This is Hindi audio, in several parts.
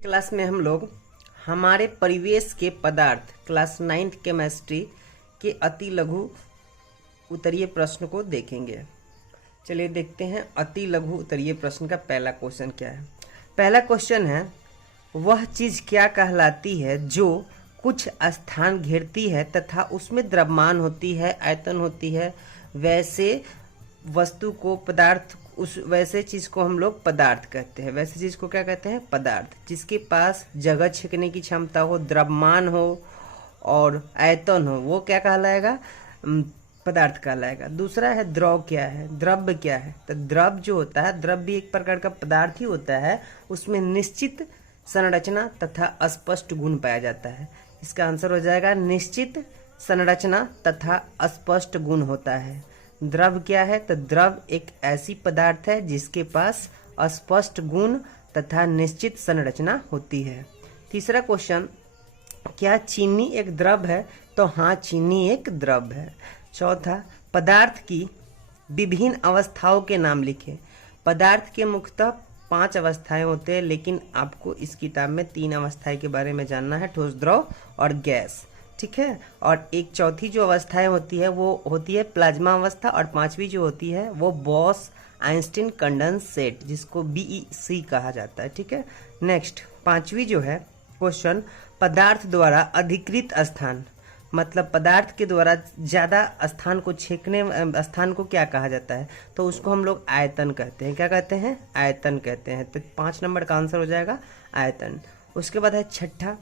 क्लास में हम लोग हमारे परिवेश के पदार्थ क्लास 9th केमिस्ट्री के अति लघु उत्तरीय प्रश्न को देखेंगे। चलिए देखते हैं अति लघु उत्तरीय प्रश्न का पहला क्वेश्चन क्या है। पहला क्वेश्चन है, वह चीज क्या कहलाती है जो कुछ स्थान घेरती है तथा उसमें द्रव्यमान होती है, आयतन होती है, वैसे वस्तु को पदार्थ, उस वैसे चीज को हम लोग पदार्थ कहते हैं। वैसे चीज को क्या कहते हैं? पदार्थ। जिसके पास जगह छेकने की क्षमता हो, द्रव्यमान हो और आयतन हो, वो क्या कहलाएगा? पदार्थ कहलाएगा। दूसरा है द्रव क्या है, द्रव्य क्या है। तो द्रव जो होता है, द्रव्य भी एक प्रकार का पदार्थ ही होता है, उसमें निश्चित संरचना तथा अस्पष्ट गुण पाया जाता है। इसका आंसर हो जाएगा निश्चित संरचना तथा अस्पष्ट गुण होता है। द्रव क्या है? तो द्रव एक ऐसी पदार्थ है जिसके पास अस्पष्ट गुण तथा निश्चित संरचना होती है। तीसरा क्वेश्चन, क्या चीनी एक द्रव है? तो हाँ, चीनी एक द्रव है। चौथा, पदार्थ की विभिन्न अवस्थाओं के नाम लिखें। पदार्थ के मुख्यतः 5 अवस्थाएं होते हैं, लेकिन आपको इस किताब में 3 अवस्थाएं के बारे में जानना है, ठोस, द्रव और गैस। ठीक है। और एक चौथी जो अवस्थाएं होती है वो होती है प्लाज्मा अवस्था, और 5वीं जो होती है वो बॉस आइंस्टीन कंडेंसेट, जिसको BEC कहा जाता है। ठीक है। नेक्स्ट 5वीं जो है क्वेश्चन, पदार्थ द्वारा अधिकृत स्थान, मतलब पदार्थ के द्वारा ज्यादा स्थान को छेकने स्थान को क्या कहा जाता है? तो उसको हम लोग आयतन कहते हैं। क्या कहते हैं? आयतन कहते हैं। तो 5 नंबर का आंसर हो जाएगा आयतन। उसके बाद है छठा,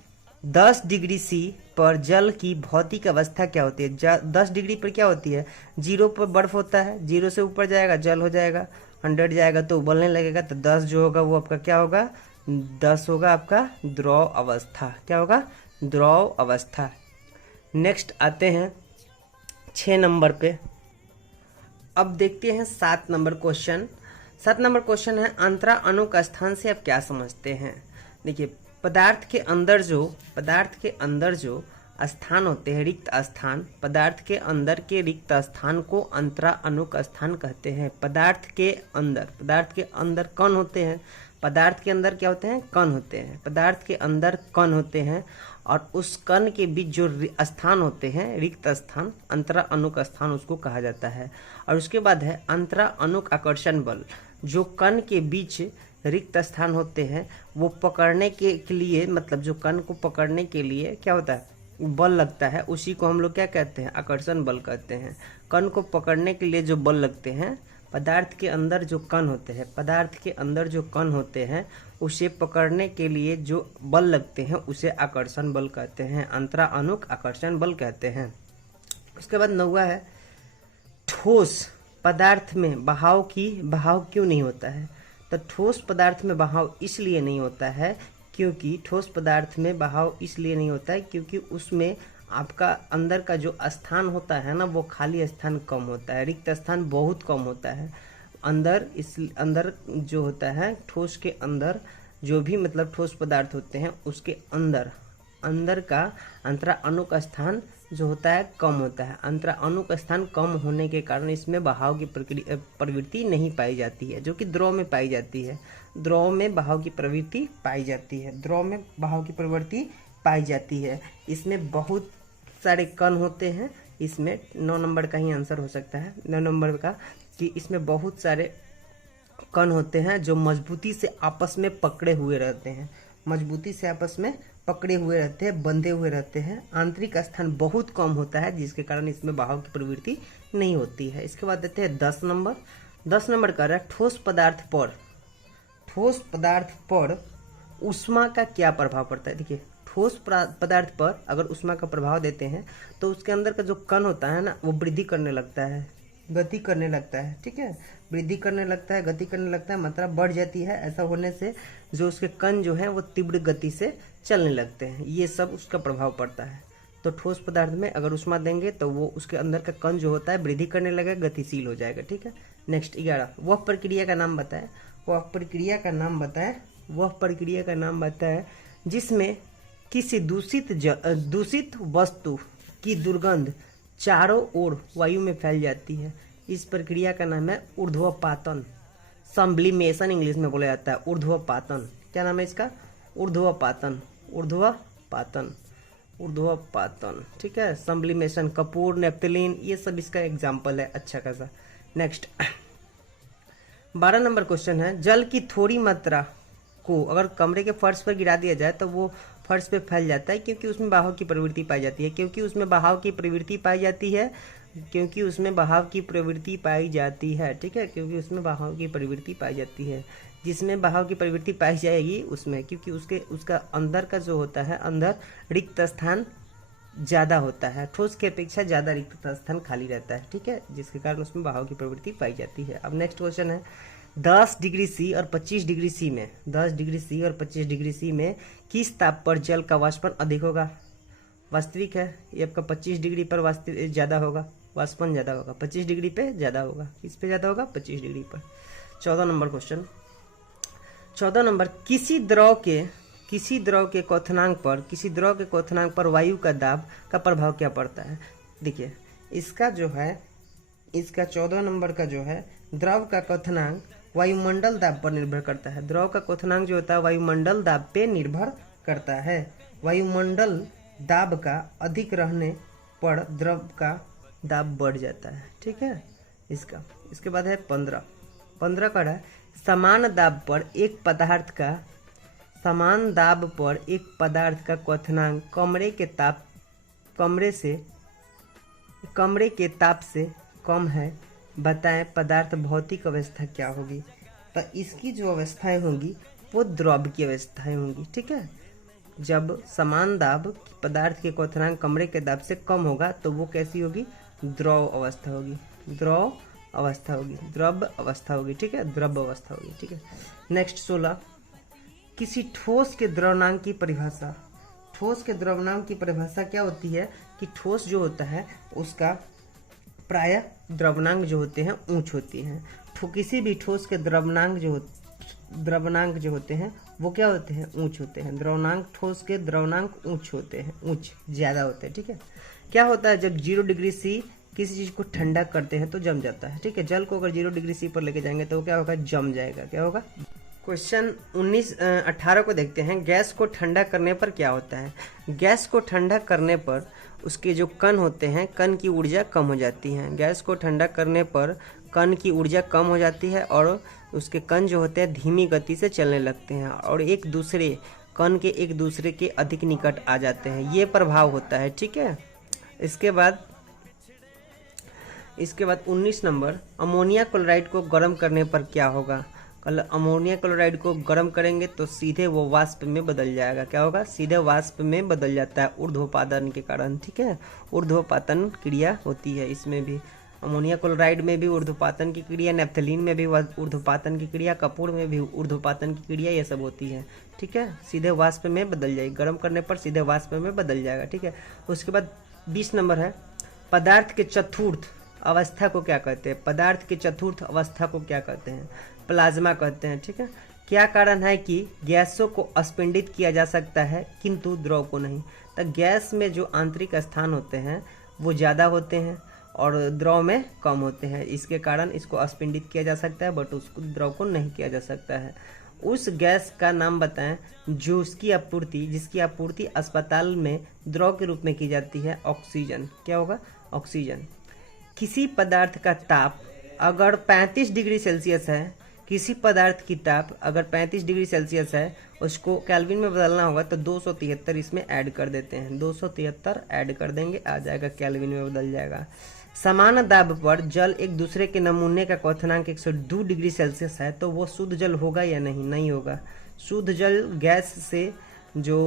10 डिग्री C पर जल की भौतिक अवस्था क्या होती है? 10 डिग्री पर क्या होती है? 0 पर बर्फ होता है, 0 से ऊपर जाएगा जल हो जाएगा, 100 जाएगा तो उबलने लगेगा। तो 10 जो होगा वो आपका क्या होगा? 10 होगा आपका द्रव अवस्था। क्या होगा? द्रव अवस्था। नेक्स्ट आते हैं 6 नंबर पे। अब देखते हैं 7 नंबर क्वेश्चन। 7 नंबर क्वेश्चन है, अंतरा अणुक स्थान से आप क्या समझते हैं? देखिए, पदार्थ के अंदर जो स्थान होते हैं, रिक्त स्थान, पदार्थ के अंदर के रिक्त स्थान को अंतरा अणुक स्थान कहते हैं। पदार्थ के अंदर कण होते हैं। पदार्थ के अंदर क्या होते हैं? कण होते हैं। पदार्थ के अंदर कण होते हैं और उस कण के बीच जो स्थान होते हैं, रिक्त स्थान, अंतरा अणुक स्थान उसको कहा जाता है। और उसके बाद है अंतरा अणुक आकर्षण बल। जो कण के बीच रिक्त स्थान होते हैं वो पकड़ने के लिए, मतलब जो कण को पकड़ने के लिए क्या होता है? बल लगता है, उसी को हम लोग क्या कहते हैं? आकर्षण बल कहते हैं। कण को पकड़ने के लिए जो बल लगते हैं, पदार्थ के अंदर जो कण होते हैं, उसे पकड़ने के लिए जो बल लगते हैं उसे आकर्षण बल कहते हैं, अंतरा अणुक आकर्षण बल कहते हैं। उसके बाद 9वां है, ठोस पदार्थ में बहाव क्यों नहीं होता है? तो ठोस पदार्थ में बहाव इसलिए नहीं होता है क्योंकि उसमें आपका अंदर का जो स्थान होता है ना, वो खाली स्थान कम होता है, रिक्त स्थान बहुत कम होता है। अंदर जो होता है, ठोस के अंदर जो भी मतलब ठोस पदार्थ होते हैं उसके अंदर का अंतरा अणुक स्थान जो होता है कम होता है। अंतरा अणुक स्थान कम होने के कारण इसमें बहाव की प्रवृत्ति नहीं पाई जाती है, जो कि द्रव में पाई जाती है। द्रव में बहाव की प्रवृत्ति पाई जाती है। इसमें बहुत सारे कण होते हैं। इसमें 9 नंबर का ही आंसर हो सकता है, 9 नंबर का, कि इसमें बहुत सारे कण होते हैं जो मजबूती से आपस में पकड़े हुए रहते हैं, बंधे हुए रहते हैं। आंतरिक स्थान बहुत कम होता है, जिसके कारण इसमें बहाव की प्रवृत्ति नहीं होती है। इसके बाद देते हैं 10 नंबर। 10 नंबर का है, ठोस पदार्थ पर ऊष्मा का क्या प्रभाव पड़ता है? देखिए, ठोस पदार्थ पर अगर ऊष्मा का प्रभाव देते हैं तो उसके अंदर का जो कण होता है ना, वो वृद्धि करने लगता है, गति करने लगता है। ठीक है, वृद्धि करने लगता है, गति करने लगता है, मात्रा बढ़ जाती है। ऐसा होने से जो उसके कण जो है वो तीव्र गति से चलने लगते हैं। ये सब उसका प्रभाव पड़ता है। तो ठोस पदार्थ में अगर ऊष्मा देंगे तो वो उसके अंदर का कण जो होता है वृद्धि करने लगेगा, गतिशील हो जाएगा। ठीक है। नेक्स्ट 11, वह प्रक्रिया का नाम बताए जिसमें किसी दूषित वस्तु की दुर्गंध चारों ओर वायु में फैल जाती है। इस प्रक्रिया का नाम है ऊर्ध्वपातन। सब्लिमेशन इंग्लिश में बोला जाता है, ऊर्ध्वपातन। क्या नाम है इसका? ऊर्ध्वपातन, ऊर्ध्वपातन, ऊर्ध्वपातन, ठीक है। सब्लिमेशन, कपूर, नेप्थलीन, ये सब इसका एग्जाम्पल है अच्छा खासा। नेक्स्ट 12 नंबर क्वेश्चन है, जल की थोड़ी मात्रा को अगर कमरे के फर्श पर गिरा दिया जाए तो वो फर्श पे फैल जाता है क्योंकि उसमें बहाव की प्रवृत्ति पाई जाती है, क्योंकि उसमें बहाव की प्रवृत्ति पाई जाती है, क्योंकि उसमें बहाव की प्रवृत्ति पाई जाती है, ठीक है, क्योंकि उसमें बहाव की प्रवृत्ति पाई जाती है। जिसमें बहाव की प्रवृत्ति पाई जाएगी उसमें, क्योंकि उसका अंदर का जो होता है, अंदर रिक्त स्थान ज़्यादा होता है, ठोस की अपेक्षा ज़्यादा रिक्त स्थान खाली रहता है, ठीक है, जिसके कारण उसमें बहाव की प्रवृत्ति पाई जाती है। अब नेक्स्ट क्वेश्चन है, 10 डिग्री सी और 25 डिग्री सी में, 10 डिग्री सी और 25 डिग्री सी में किस ताप पर जल का वाष्पन अधिक होगा? वास्तविक है ये आपका 25 डिग्री पर वास्तविक ज़्यादा होगा, वाष्पन ज़्यादा होगा, 25 डिग्री पे ज़्यादा होगा। किस पे ज़्यादा होगा? 25 डिग्री पर। 14 नंबर क्वेश्चन, 14 नंबर, किसी द्रव के क्वथनांक पर वायु का दाब का प्रभाव क्या पड़ता है? देखिए इसका जो है, इसका 14 नंबर का जो है, द्रव का क्वथनांक वायुमंडल दाब पर निर्भर करता है। द्रव का क्वथनांक जो होता है वायुमंडल दाब पे निर्भर करता है। वायुमंडल दाब का अधिक रहने पर द्रव का दाब बढ़ जाता है, ठीक है। इसके बाद है 15 का है, समान दाब पर एक पदार्थ का क्वथनांक कमरे के ताप से कम है, बताएं पदार्थ भौतिक अवस्था क्या होगी? तो इसकी जो अवस्थाएं होंगी वो द्रव की अवस्थाएं होंगी, ठीक है। जब समान दाब पदार्थ के क्वथनांक कमरे के दाब से कम होगा तो वो कैसी होगी? द्रव अवस्था होगी, द्रव अवस्था होगी, ठीक है, द्रव अवस्था होगी, ठीक है। नेक्स्ट 16, किसी ठोस के द्रव्यनांक की परिभाषा। ठोस के द्रव्यनांक की परिभाषा क्या होती है कि ठोस जो होता है उसका प्रायः द्रव्यनांक जो होते हैं ऊंच होती हैं। किसी भी ठोस के द्रव्यनांक जो होते हैं वो क्या होते हैं? ऊंच होते हैं। द्रव्यनांक, ठोस के द्रव्यनांक ऊंच होते हैं, ऊंच ज़्यादा होते हैं, ठीक है। क्या होता है जब 0 डिग्री सी किसी चीज़ को ठंडा करते हैं तो जम जाता है, ठीक है। जल को अगर 0 डिग्री सी पर लेके जाएंगे तो क्या होगा? जम जाएगा। क्या होगा? क्वेश्चन 18 को देखते हैं, गैस को ठंडा करने पर क्या होता है? गैस को ठंडा करने पर उसके जो कण होते हैं, कण की ऊर्जा कम हो जाती है। गैस को ठंडा करने पर कण की ऊर्जा कम हो जाती है और उसके कण जो होते हैं धीमी गति से चलने लगते हैं और कण के एक दूसरे के अधिक निकट आ जाते हैं, ये प्रभाव होता है, ठीक है। इसके बाद 19 नंबर, अमोनिया क्लोराइड को गर्म करने पर क्या होगा? कल अमोनिया क्लोराइड को गर्म करेंगे तो सीधे वो वाष्प में बदल जाएगा। क्या होगा? सीधे वाष्प में बदल जाता है ऊर्ध्वपातन के कारण, ठीक है। ऊर्ध्वपातन क्रिया होती है इसमें भी, अमोनिया क्लोराइड में भी ऊर्ध्वपातन की क्रिया, नेप्थलीन में भी ऊर्ध्वपातन की क्रिया, कपूर में भी ऊर्ध्वपातन की क्रिया, ये सब होती है, ठीक है। सीधे वाष्प में बदल जाएगी, गर्म करने पर सीधे वाष्प में बदल जाएगा, ठीक है। उसके बाद 20 नंबर है, पदार्थ के चतुर्थ अवस्था को क्या कहते हैं? पदार्थ के चतुर्थ अवस्था को क्या कहते हैं? प्लाज्मा कहते हैं, ठीक है। क्या कारण है कि गैसों को अस्पिंडित किया जा सकता है किंतु द्रव को नहीं? तो गैस में जो आंतरिक स्थान होते हैं वो ज़्यादा होते हैं और द्रव में कम होते हैं, इसके कारण इसको अस्पिंडित किया जा सकता है बट उसको द्रव को नहीं किया जा सकता है। उस गैस का नाम बताएं जिसकी आपूर्ति अस्पताल में द्रव के रूप में की जाती है। ऑक्सीजन। क्या होगा? ऑक्सीजन। किसी पदार्थ का ताप अगर 35 डिग्री सेल्सियस है, किसी पदार्थ की ताप अगर 35 डिग्री सेल्सियस है, उसको केल्विन में बदलना होगा तो 273 इसमें ऐड कर देते हैं, 273 ऐड कर देंगे, आ जाएगा केल्विन में बदल जाएगा। समान दाब पर जल एक दूसरे के नमूने का क्वथनांक 102 डिग्री सेल्सियस है तो वो शुद्ध जल होगा या नहीं? नहीं होगा। शुद्ध जल गैस से जो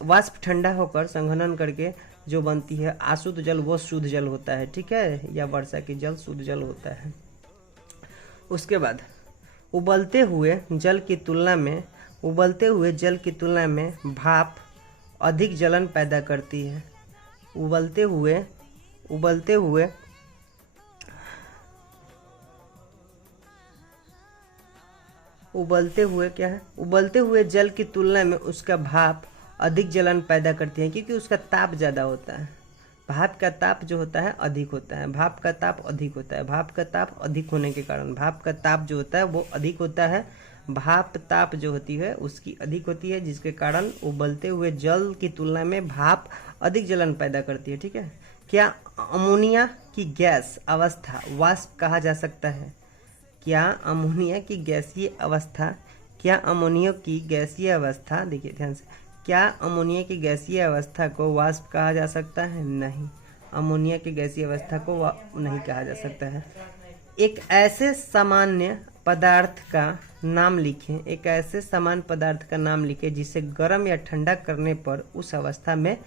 वाष्प ठंडा होकर संघनन करके जो बनती है अशुद्ध जल, वो शुद्ध जल होता है, ठीक है, या वर्षा की जल शुद्ध जल होता है। उसके बाद उबलते हुए जल की तुलना में भाप अधिक जलन पैदा करती है। उबलते हुए जल की तुलना में उसका भाप अधिक जलन पैदा करती है क्योंकि उसका ताप ज़्यादा होता है। भाप का ताप जो होता है अधिक होता है, भाप का ताप अधिक होता है। भाप का ताप अधिक होने के कारण भाप का ताप जो होता है वो अधिक होता है भाप ताप जो होती है उसकी अधिक होती है, जिसके कारण उबलते हुए जल की तुलना में भाप अधिक जलन पैदा करती है। ठीक है। क्या अमोनिया की गैस अवस्था वाष्प कहा जा सकता है? क्या अमोनिया की गैसीय अवस्था देखिए ध्यान से, क्या अमोनिया की गैसीय अवस्था को वाष्प कहा जा सकता है? नहीं, अमोनिया की गैसीय अवस्था को नहीं कहा जा सकता है। एक ऐसे सामान्य पदार्थ का नाम लिखें जिसे गर्म या ठंडा करने पर उस अवस्था में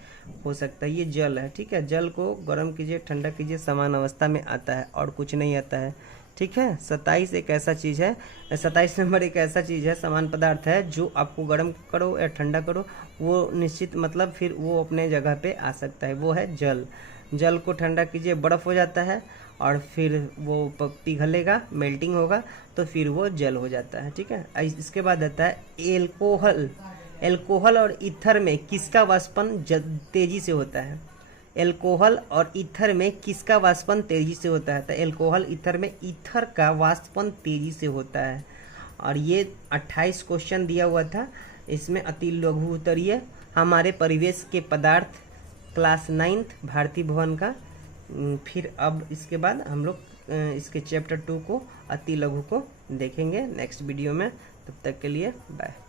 हो सकता है। ये जल है। ठीक है। जल को गर्म कीजिए, ठंडा कीजिए, समान अवस्था में आता है और कुछ नहीं आता है। ठीक है। 27 एक ऐसा चीज़ है, 27 नंबर एक ऐसा चीज़ है, समान पदार्थ है जो आपको गर्म करो या ठंडा करो वो निश्चित मतलब फिर वो अपने जगह पे आ सकता है, वो है जल। जल को ठंडा कीजिए, बर्फ़ हो जाता है और फिर वो पिघलेगा, मेल्टिंग होगा तो फिर वो जल हो जाता है। ठीक है। इसके बाद आता है एल्कोहल और ईथर में किसका वाष्पन तेजी से होता है? एल्कोहल और ईथर में किसका वाष्पन तेजी से होता है? तो एल्कोहल ईथर में ईथर का वाष्पन तेजी से होता है। और ये 28 क्वेश्चन दिया हुआ था, इसमें अति लघु उत्तरीय हमारे परिवेश के पदार्थ क्लास 9th भारती भवन का। फिर अब इसके बाद हम लोग इसके चैप्टर 2 को अति लघु को देखेंगे नेक्स्ट वीडियो में। तब तक के लिए बाय।